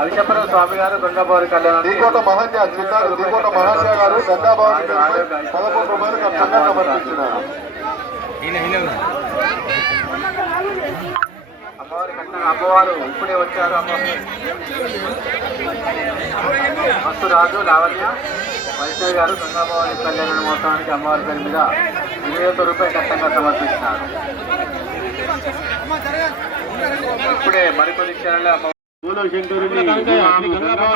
అవిచపర స్వామి గారు గంగాబారి కళ్యాణం దికోట మహన్య దికోట మహాన్య గారు పదకొండు రూపాయలు కట్నంగా సమర్పించినారు అమ్మవారి అమ్మవారు ఇప్పుడే వచ్చారు అమ్మ. మస్తు రాజు లావణ్య వైష్ణవి గారు గంగాభవాని కళ్యాణ మహోత్సవానికి అమ్మవారి పేరు మీద ఇరవై ఒక్క రూపాయలు కట్టంగా సమర్పించినారు ఇప్పుడే మరికొద్ది క్షణాల్లో అమ్మ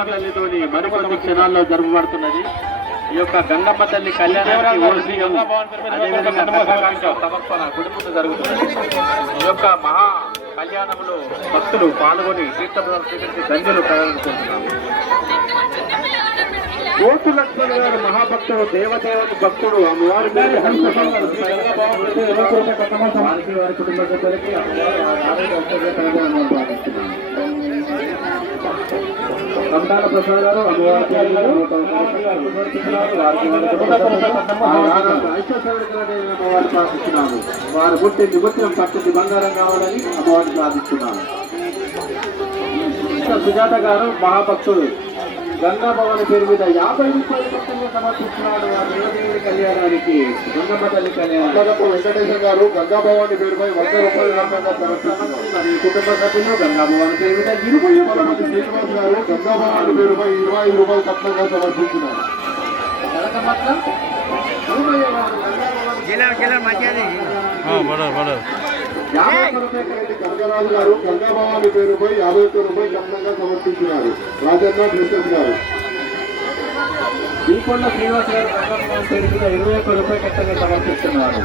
తల్లితోని మరికొద్ది క్షణాల్లో జరుపబడుతున్నది ఈ యొక్క గంగమ్మ తల్లి కళ్యాణానికి ఈ యొక్క మహా కళ్యాణంలో భక్తులు పాల్గొని తీర్థప్రదం స్వీకరించి గంజలు ప్రయోగిస్తున్నారు కోటు లక్ష్మణ్ గారు మహాభక్తుడు దేవదేవత భక్తుడు అమ్మవారి పేరు వారికి వారి కుటుంబ సభ్యులకి ప్రసాద్ గారు అమ్మవారి వారి అమ్మవారిని వారు పుట్టింది పుట్టిన పట్టింది బంగారం కావాలని అమ్మవారిని ప్రార్థిస్తున్నాను సుజాత గారు మహాభక్తుడు గంగా భవన్ పేరు మీద యాభై రూపాయల మొత్తంలో సమర్పిస్తున్నాడు ఆ దేవదేవుడి కళ్యాణానికి. గంగమ్మ తల్లి కళ్యాణం వెంకటేశ్వర గారు గంగా భవాని పేరుపై వంద రూపాయలు కట్నంగా సమర్పిస్తున్నారు. మరి కుటుంబ సభ్యులు గంగా భవన్ పేరు మీద ఇరువురు అప్పలపతి శ్రీనివాస్ గారు గంగా భవాని పేరుపై ఇరవై ఐదు రూపాయలు కట్నంగా సమర్పించినారు యాభై ఒక్క రూపాయలు కట్టి కనకరాజు గారు గంగా భవాని పేరుపై యాభై ఒక్క రూపాయలు కట్నంగా సమర్పించినారు. రాజన్న డ్రెస్సెస్ గారు. దీకొండ శ్రీనివాస్ గారు పేరు మీద ఇరవై ఒక్క రూపాయలు కట్టంగా సమర్పిస్తున్నారు.